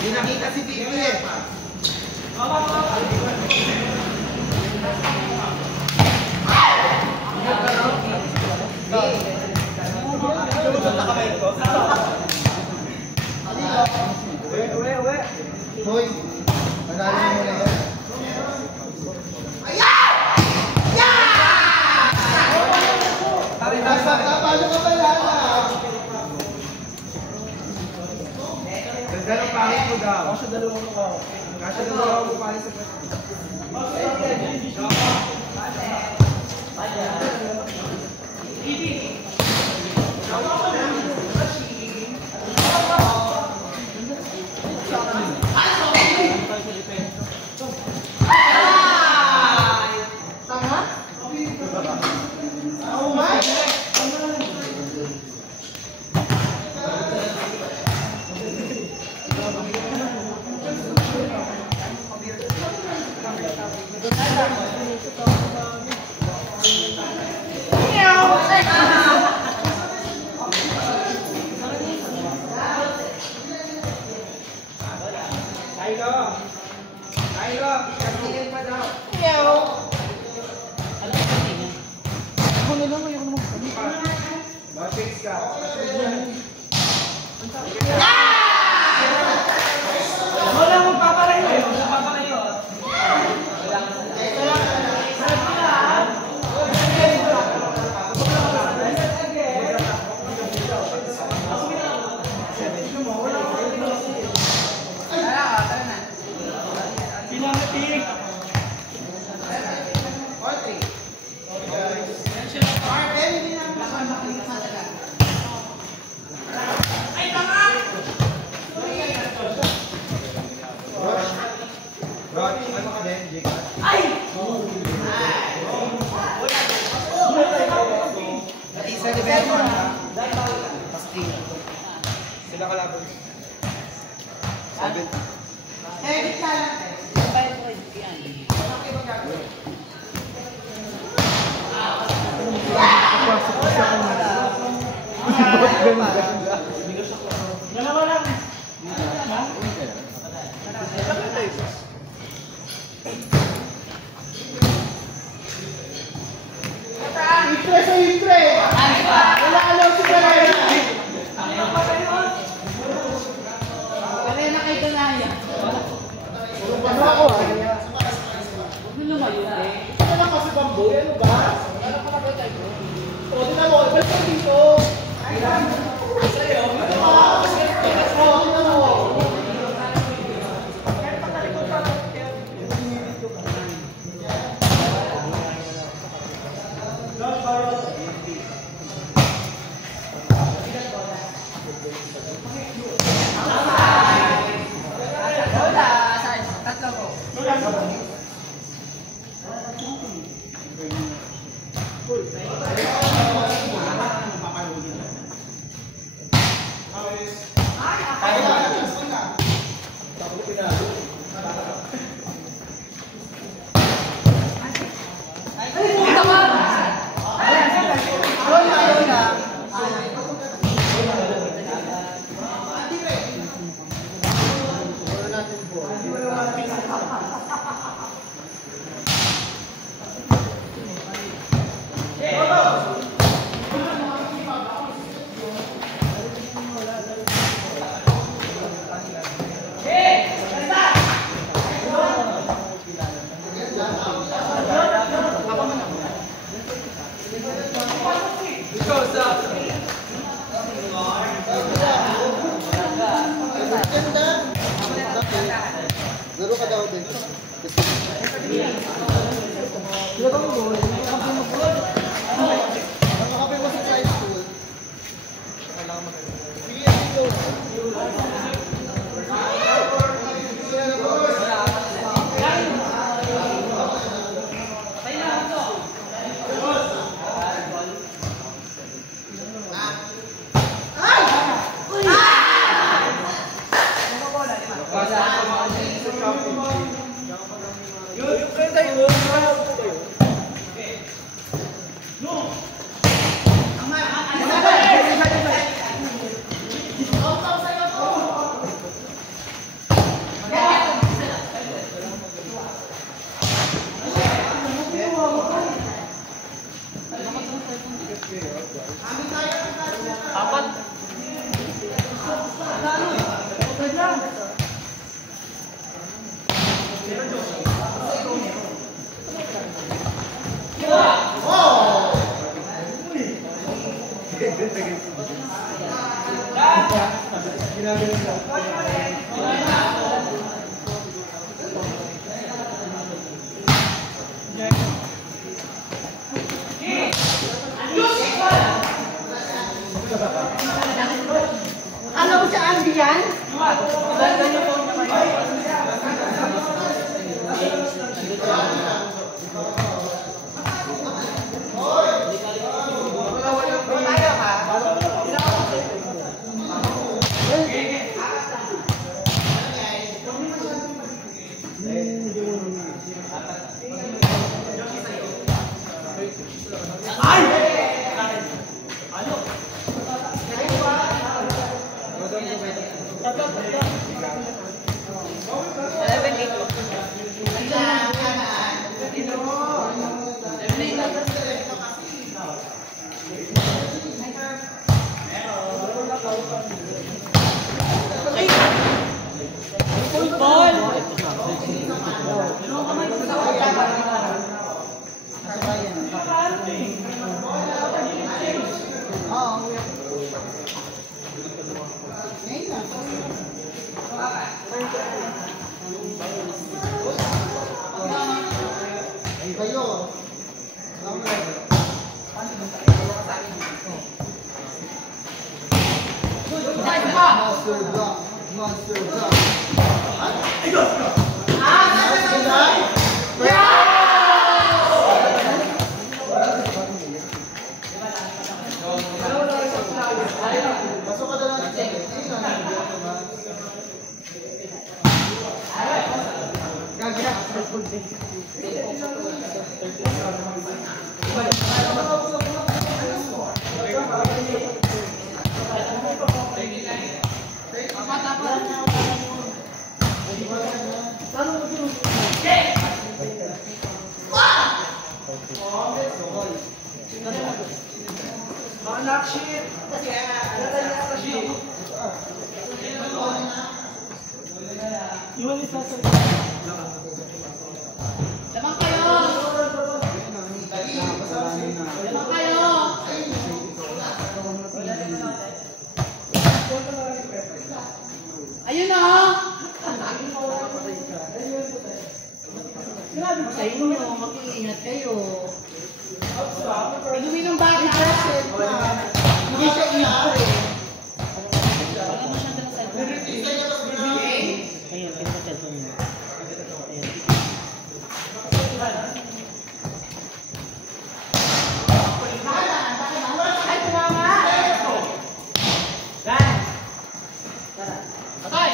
Hindi nakita si Pipi eh. Hoy, panarin mo na yan. Ayan! Paano ka ba yan? Ganda ng pangit mo daw. Kasya dalawang mo ko. Kasya dalawang mo pangit sa pangit. Sila kalaban. 7. Edit ka lang. Pasok ko sa kanila. Dalawa lang. Itre sa itre! Wala alaw si Karena! Karena kay Danaya. Ano ako ha? Huwag mo lumayo eh. Ito lang kasi bambu. Ano ba? Ano pa nakita ito? O, tina mo. Balik ka dito. Sa'yo? Ano ba? O, tina mo. Laro ka daw din. Laro mo mo. Nakakapi mo sa high school. Sige, dito. Ay! Alam mo sa Andy yan? Monster block. Pasok ka doon natin. Lamang kayo! Lamang kayo! Ayun na! Grabe sa inyo, mag-iingat kayo. Inumin ng bata. Hindi siya ito eh. Wala mo siyang dalang cellphone. Ayun, ito sa cellphone mo. Ay, tumama! Dan! Patay!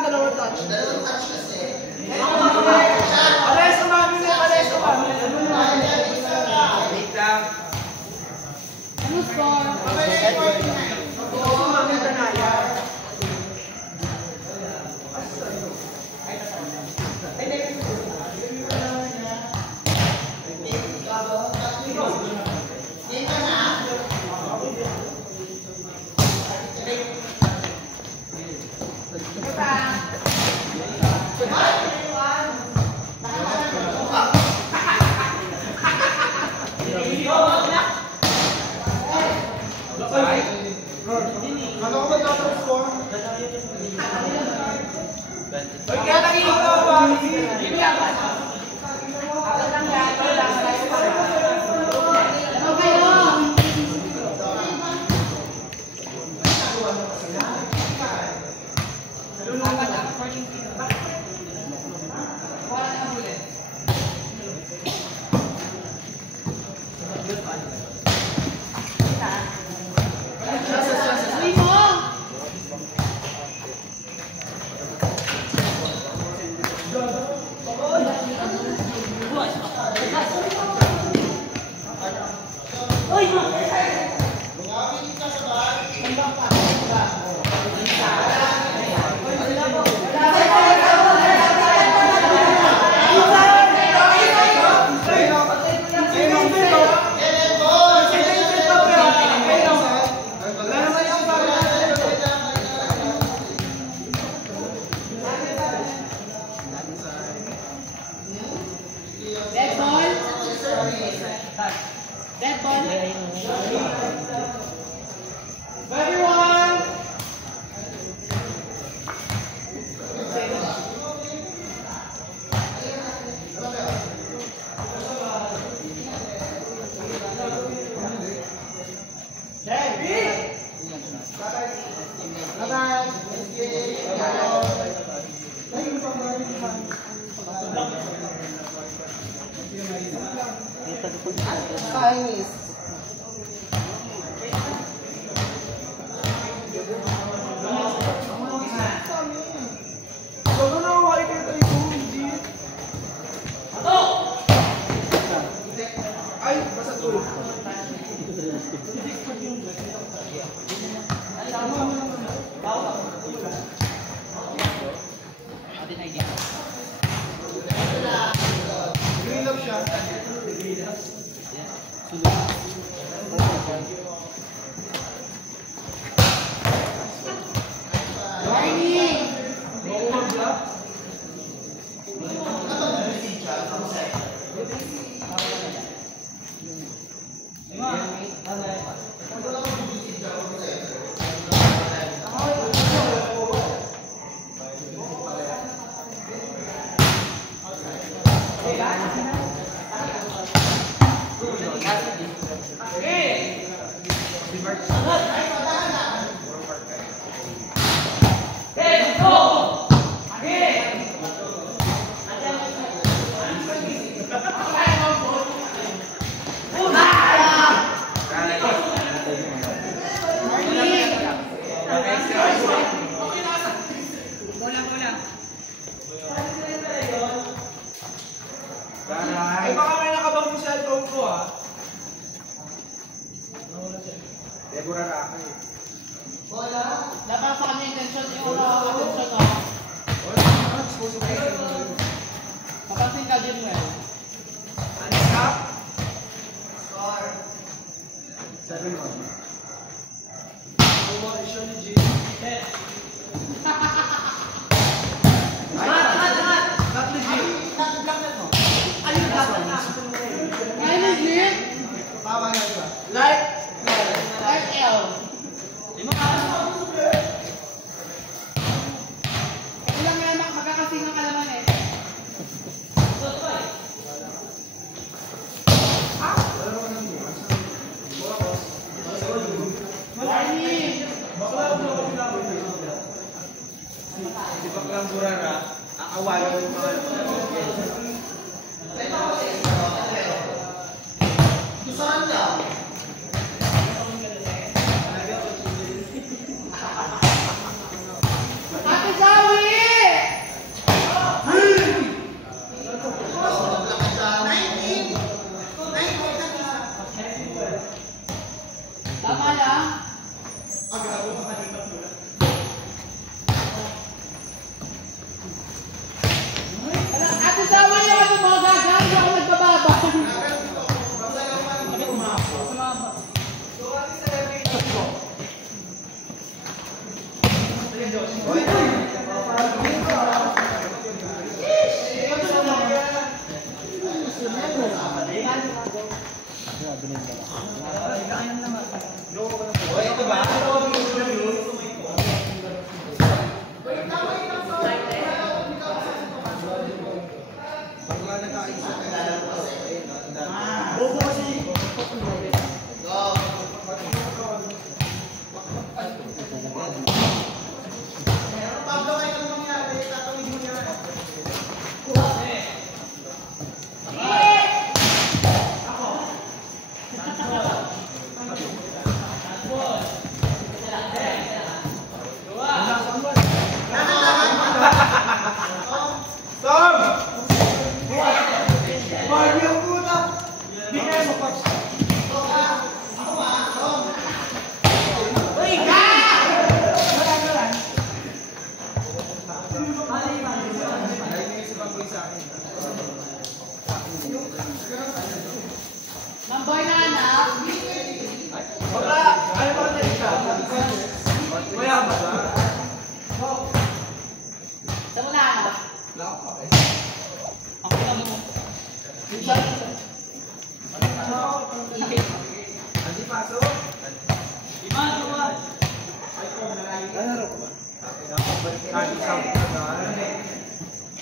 Dalawang touch kasi. Aray sa mami mo, aray sa mami. Wait lang. Ano score? Oo, mami Tanaya. Ano ko mag-transform? Kaya naging ito ba? Ano kayo? Apat ang according to you. Wala na ang huli. Uy mo! Uy mo! Dead ball? Dead ball? Everyone! Chinese. Ay, basta tulog. Green up siya. Warning! Ay, baka may nakabang yung cellphone ko, ha? Deborah Raka, eh. Dapat sa kanya intention yung attention ko. Papansin ka din mo. Ano ka? Score. 7-1. Siya ni G. Not legit. Ay, legit? Tama na, diba? Like L. Ilang nga magkakasing ng kalaman eh. Warning! Di ba klang burara? Aawayan yung mga saan lang? Ate Zawi! Tama lang. Ate Zawi, yung ano mo, gagang, ako nagbababa. si Bamboy sa akin. Mamboy na anak. Baba! Ayaw ba ka na siya? Kuya ba? Sa muna anak. Ako lang mo. Andi paso? Iman, iman. Ano ba?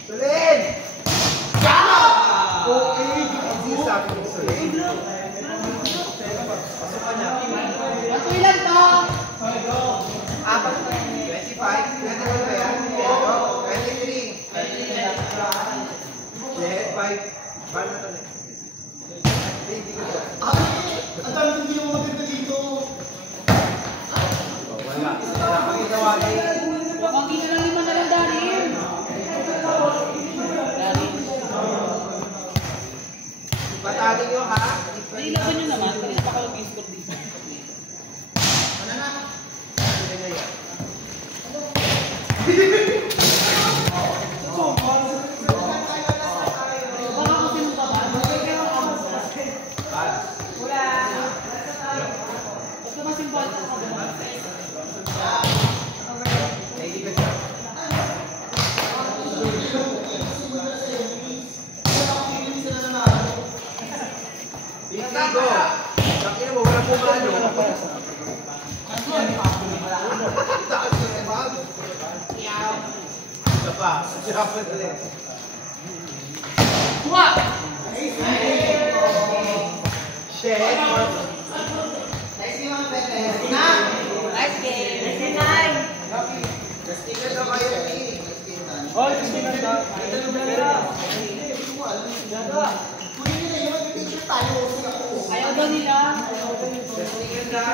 Sulin! Okay, hindi sabi ko Sulin. Pasok ka niya. Bato ilan to? 25, 21 ba yan? 23. 5. Paano na ito next? Hindi ko siya. Ang dami hindi mo maganda dito. Wala. Wala kang ginawa niya. Konti na lang 5 na lang, Darin. Darin. Patali nyo ha? Nailaban nyo naman. Kanina pa kayo score dito. Ano na? Baka kasi mo pa ba? Wala. Huwag ka masimbol. Hindi ka siya. Bintigo! Bakit mo? Wala pumalo. Taas na sa bag. Isa pa. Sirapan ulit. Kuha! Shit! Nice game mga Pepe. Na! Nice game. Kastigan na kayo ni. Oh, hindi na daw. Hindi mo alam. Kunin nyo na yun. Picture tayo. Ayaw daw nila. Kastigan na.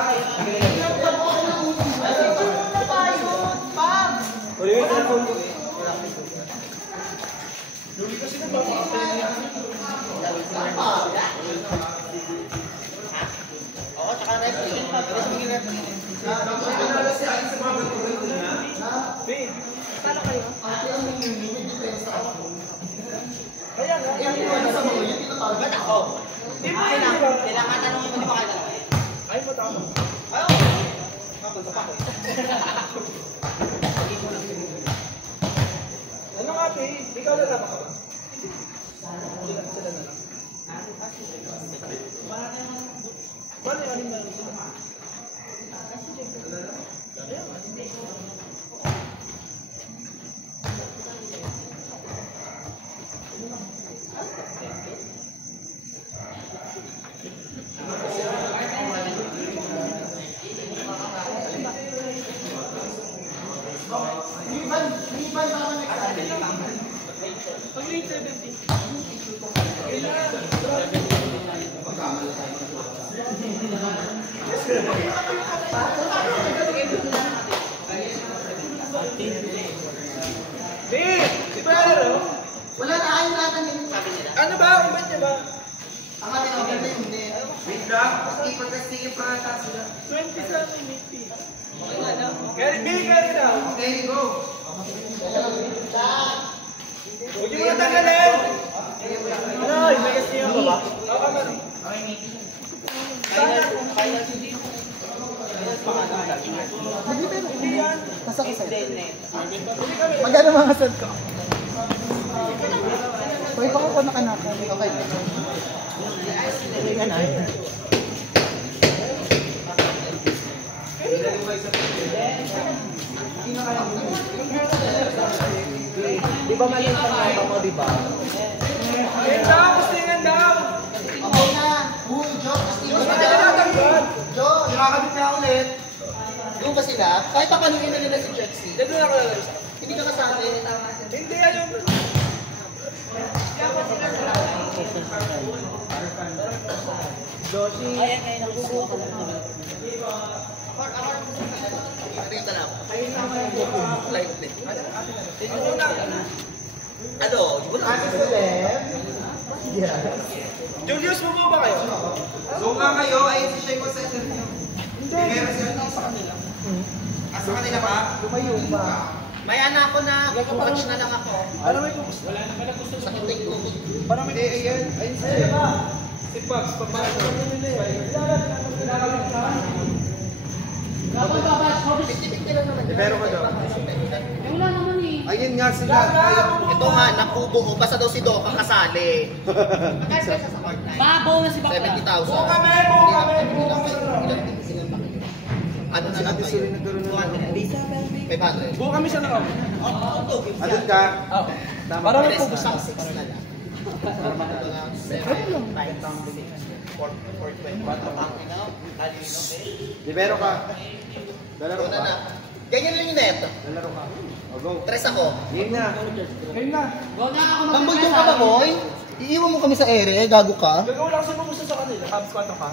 Oo, tsaka red. Nanalo si Alice sa mga gatuloy na. Ate, ang nangyayari, may depensa ako. Kaya nga. Eh, kung ano sa mga yun, tinatawagan ako. Kailangan tanongin mo di ba kayo Ay, matama. Ayaw! Ano nga, Ate? Ikaw na tama ka ba? Sila na lang. Paano yung aling na sila? Iban baka next. Pag late 17. Wala na ayaw lahat ng ganyan sabi nila. Ano ba? Umat niya ba? Ang atin ang ganda yung hindi. Wait lang. Ipagkastigin pa ata sila. 20 sa amin, may P. Carry na. Okay, go. Huwag niyo muna tanggalin! Ano? May kasi yung baba? Oo, man. Hindi yan. Nasa kasal. Magkano mga sad ko? Pwede ko kung nakanaka. Okay. Yan ay. Di ba mali ang pangamba mo, di ba? Ayun daw, postingan daw! Okay na! Uy, Joe, postingan na daw! Joe, nakakabit na ulit! Doon ba sila? Kahit pa panuhin na nila si Jexy. Doon na ako lalaro sa hindi ka kasali. Hindi, ano yung... Joshi. Ayan, ngayon nakukuha ko. Dito na ako. Ayun na ako yung flight din. Ano? Ate Celeb? Yes. Julius, mo ba kayo? So nga kayo, ayun si Shay mo sa interview. Hindi. Meron sila sa kanila. Sa kanila ba? Lumayo pa. May anak ko na, watch na lang ako. Ano may gusto? Wala na pala gusto Sakit na yung tuhod. Parang may ayun. Ayun sa'yo ba? Si Pags, papasok. Dapat ba, batch? Hobbs? Piti-piti lang naman. Pero ka daw. Eh, wala naman eh. Ayun nga sila. Ito nga, nakubuo. Basta daw si Doka kasali. Magkano sa support na? Babaw na si Bakla. 70,000. Buo kami! Ano na lang kayo? 500. Buo kami sa loob. Andun ka? Oo. Tama. Para may focus ang 6 na lang. Libero ka. Lalaro Una ka. na. Ganyan lang yung net. Lalaro ka. O, go. Tres ako. Game na. Game na. Go na ako Bambol yung ka ba, boy? Iiwan mo kami sa ere, gago ka. Gagawin lang sa pumusta sa kanila. Habs 4 ka.